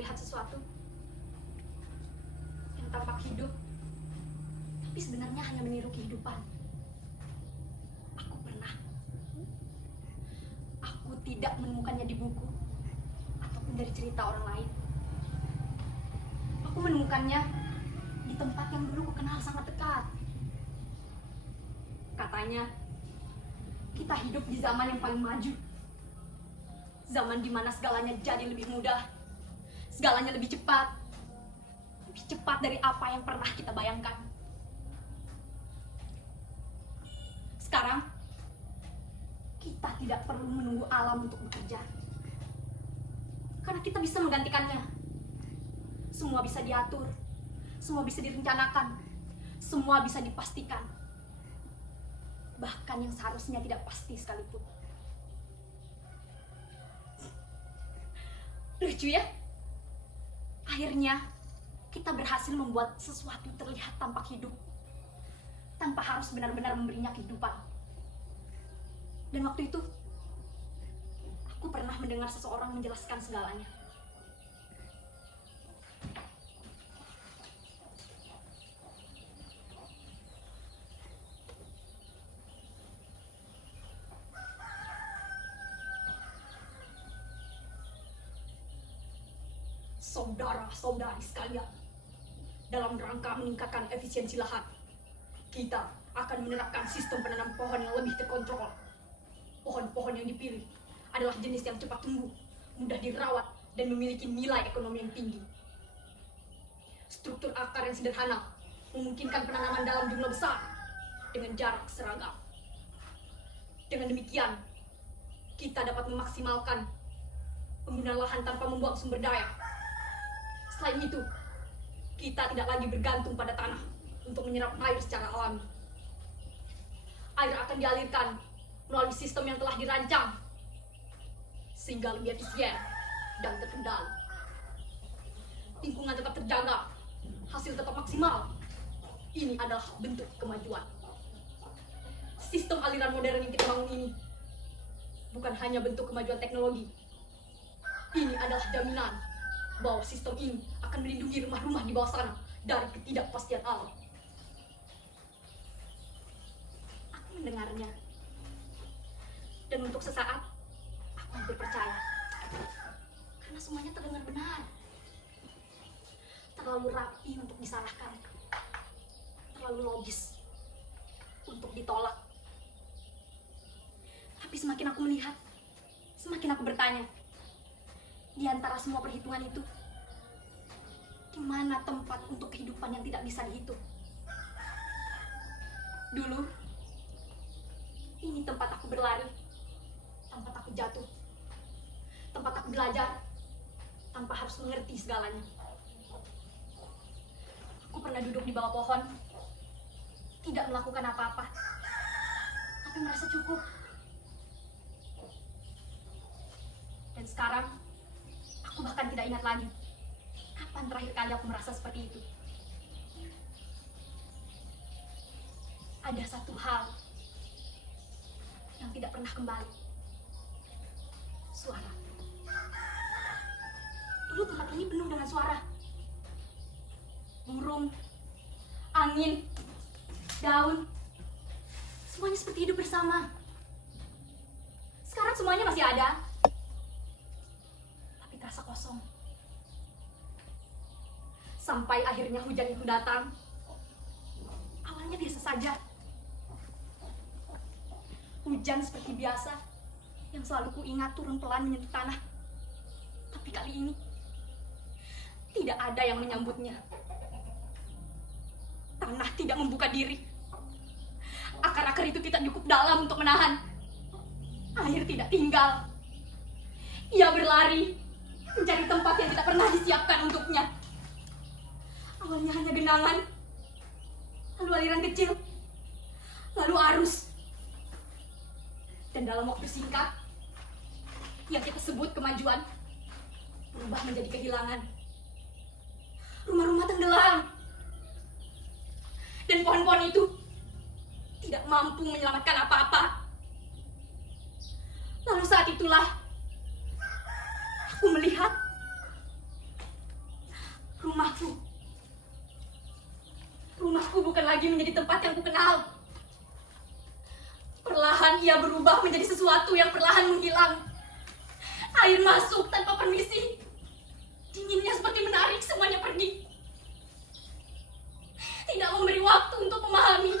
melihat sesuatu yang tampak hidup, tapi sebenarnya hanya meniru kehidupan. Aku pernah. Aku tidak menemukannya di buku ataupun dari cerita orang lain. Aku menemukannya di tempat yang dulu ku kenal sangat dekat. Katanya, kita hidup di zaman yang paling maju. Zaman di mana segalanya jadi lebih mudah, segalanya lebih cepat dari apa yang pernah kita bayangkan. Sekarang, kita tidak perlu menunggu alam untuk bekerja, karena kita bisa menggantikannya. Semua bisa diatur, semua bisa direncanakan, semua bisa dipastikan. Bahkan yang seharusnya tidak pasti sekalipun. Lucu ya? Akhirnya, kita berhasil membuat sesuatu terlihat tampak hidup, tanpa harus benar-benar memberinya kehidupan. Dan waktu itu, aku pernah mendengar seseorang menjelaskan segalanya. Saudara-saudari sekalian, dalam rangka meningkatkan efisiensi lahan, kita akan menerapkan sistem penanam pohon yang lebih terkontrol. Pohon-pohon yang dipilih adalah jenis yang cepat tumbuh, mudah dirawat, dan memiliki nilai ekonomi yang tinggi. Struktur akar yang sederhana memungkinkan penanaman dalam jumlah besar dengan jarak seragam. Dengan demikian, kita dapat memaksimalkan penggunaan lahan tanpa membuang sumber daya. Selain itu, kita tidak lagi bergantung pada tanah untuk menyerap air secara alami. Air akan dialirkan melalui sistem yang telah dirancang, sehingga lebih efisien dan terkendali. Lingkungan tetap terjaga, hasil tetap maksimal. Ini adalah bentuk kemajuan. Sistem aliran modern yang kita bangun ini bukan hanya bentuk kemajuan teknologi. Ini adalah jaminan bahwa sistem ini akan melindungi rumah-rumah di bawah sana dari ketidakpastian alam. Aku mendengarnya, dan untuk sesaat aku hampir percaya, karena semuanya terdengar benar. Terlalu rapi untuk disalahkan, terlalu logis untuk ditolak. Tapi semakin aku melihat, semakin aku bertanya, di antara semua perhitungan itu, di mana tempat untuk kehidupan yang tidak bisa dihitung? Dulu, ini tempat aku berlari, tempat aku jatuh, tempat aku belajar, tanpa harus mengerti segalanya. Aku pernah duduk di bawah pohon, tidak melakukan apa-apa, tapi merasa cukup. Dan sekarang, aku bahkan tidak ingat lagi kapan terakhir kali aku merasa seperti itu. Ada satu hal yang tidak pernah kembali. Suara. Dulu tempat ini penuh dengan suara. Burung, angin, daun, semuanya seperti hidup bersama. Sekarang semuanya masih ada, tapi terasa kosong. Sampai akhirnya hujan itu datang. Awalnya biasa saja. Hujan seperti biasa, yang selalu kuingat turun pelan menyentuh tanah. Tapi kali ini, tidak ada yang menyambutnya. Tanah tidak membuka diri. Akar-akar itu tidak cukup dalam untuk menahan. Air tidak tinggal. Ia berlari, mencari tempat yang tidak pernah disiapkan untuknya. Awalnya hanya genangan, lalu aliran kecil, lalu arus. Dan dalam waktu singkat, yang kita sebut kemajuan, berubah menjadi kehilangan. Rumah-rumah tenggelam. Dan pohon-pohon itu tidak mampu menyelamatkan apa-apa. Lalu saat itulah, aku melihat perlahan ia berubah menjadi sesuatu yang perlahan menghilang. Air masuk tanpa permisi. Dinginnya seperti menarik semuanya pergi. Tidak memberi waktu untuk memahami.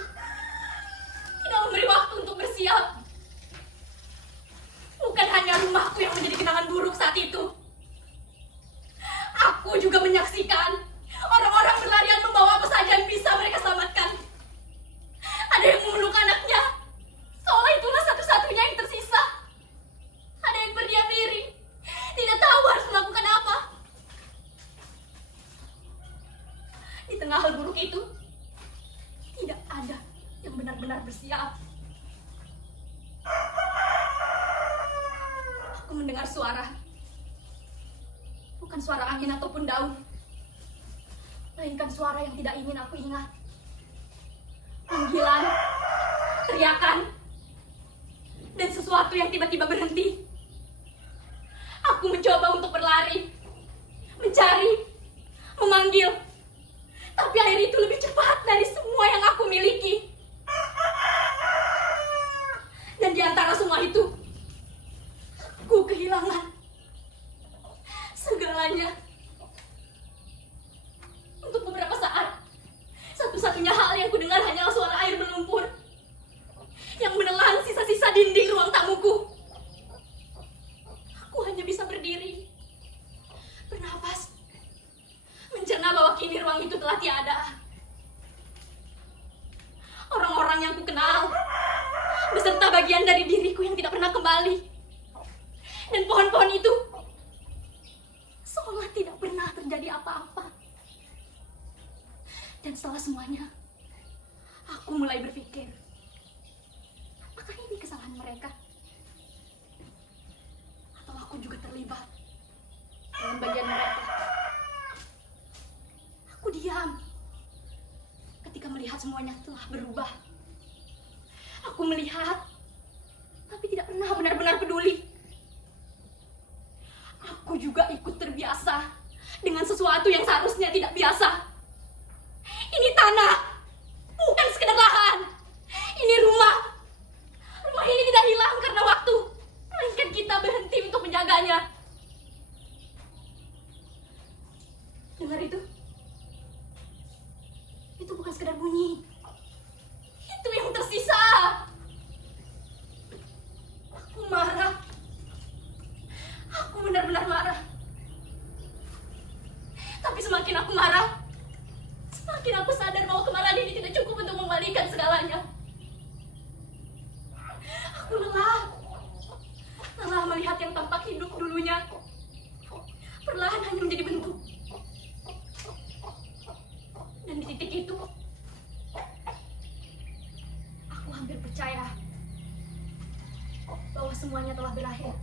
Tidak memberi waktu untuk bersiap. Bukan hanya rumahku yang menjadi kenangan buruk saat itu. Aku juga menyaksikan orang-orang berlarian membawa apa saja yang bisa mereka selamatkan. Ada yang memeluk anaknya, seolah itulah satu-satunya yang tersisa. Ada yang berdiam diri, tidak tahu harus melakukan apa. Di tengah hal buruk itu, tidak ada yang benar-benar bersiap. Aku mendengar suara. Bukan suara angin ataupun daun, melainkan suara yang tidak ingin aku ingat. Panggilan, teriakan, dan sesuatu yang tiba-tiba berhenti. Aku mencoba untuk berlari, mencari, memanggil, tapi air itu lebih cepat dari semua yang aku miliki. Dan di antara semua itu, aku kehilangan segalanya. Untuk beberapa saat, satu-satunya hal yang kudengar hanyalah suara air berlumpur yang menelan sisa-sisa dinding ruang tamuku. Aku hanya bisa berdiri, bernafas, mencerna bahwa kini ruang itu telah tiada. Orang-orang yang kukenal, beserta bagian dari diriku yang tidak pernah kembali. Dan pohon-pohon itu seolah tidak pernah terjadi apa-apa. Dan setelah semuanya, aku mulai berpikir, apakah ini kesalahan mereka? Atau aku juga terlibat dalam bagian mereka? Aku diam ketika melihat semuanya telah berubah. Aku melihat, tapi tidak pernah benar-benar peduli. Aku juga ikut terbiasa dengan sesuatu yang seharusnya tidak biasa. Ini tanah, bukan sekedar lahan. Ini rumah. Rumah ini tidak hilang karena waktu, melainkan kita berhenti untuk menjaganya. Dengar itu? Itu bukan sekedar bunyi. Itu yang tersisa. Aku marah. Aku benar-benar marah. Tapi semakin aku marah, semakin aku sadar bahwa kemarahan ini tidak cukup untuk mengembalikan segalanya. Aku lelah. Lelah melihat yang tampak hidup dulunya perlahan hanya menjadi bentuk. Dan di titik itu, aku hampir percaya bahwa semuanya telah berakhir.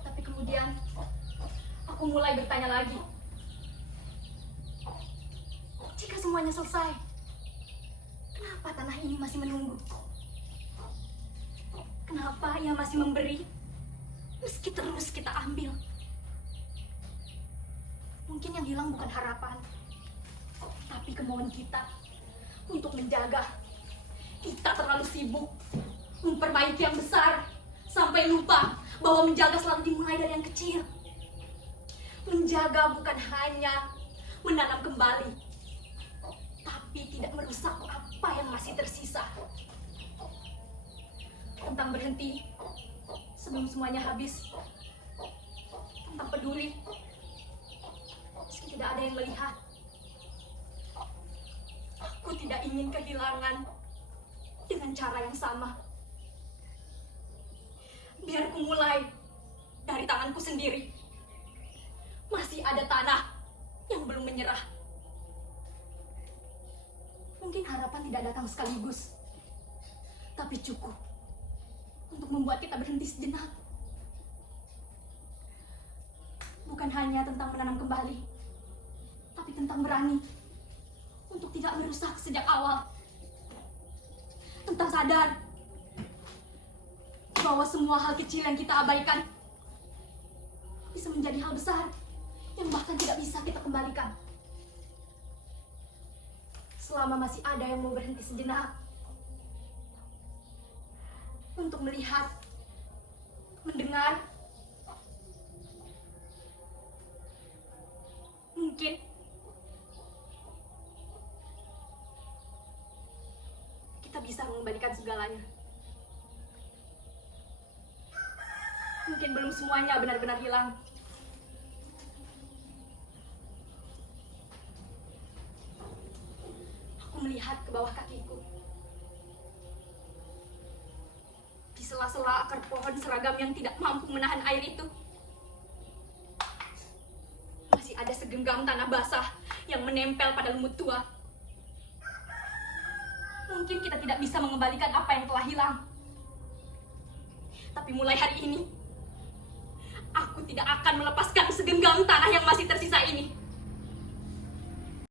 Tapi kemudian, aku mulai bertanya lagi. Jika semuanya selesai, kenapa tanah ini masih menunggu? Kenapa ia masih memberi, meski terus kita ambil? Mungkin yang hilang bukan harapan, tapi kemauan kita untuk menjaga. Kita terlalu sibuk memperbaiki yang besar, sampai lupa bahwa menjaga selalu dimulai dari yang kecil. Menjaga bukan hanya menanam kembali, tapi tidak merusak apa yang masih tersisa. Tentang berhenti sebelum semuanya habis. Tentang peduli meski tidak ada yang melihat. Aku tidak ingin kehilangan dengan cara yang sama. Biar ku mulai dari tanganku sendiri. Masih ada tanah yang belum menyerah. Mungkin harapan tidak datang sekaligus, tapi cukup untuk membuat kita berhenti sejenak. Bukan hanya tentang menanam kembali, tapi tentang berani untuk tidak merusak sejak awal. Tentang sadar bahwa semua hal kecil yang kita abaikan bisa menjadi hal besar yang bahkan tidak bisa kita kembalikan. Selama masih ada yang mau berhenti sejenak, untuk melihat, mendengar. Mungkin kita bisa mengembalikan segalanya. Mungkin belum semuanya benar-benar hilang. Aku melihat ke bawah kakiku. Di sela-sela akar pohon seragam yang tidak mampu menahan air itu, masih ada segenggam tanah basah yang menempel pada lumut tua. Mungkin kita tidak bisa mengembalikan apa yang telah hilang. Tapi mulai hari ini, aku tidak akan melepaskan segenggam tanah yang masih tersisa ini.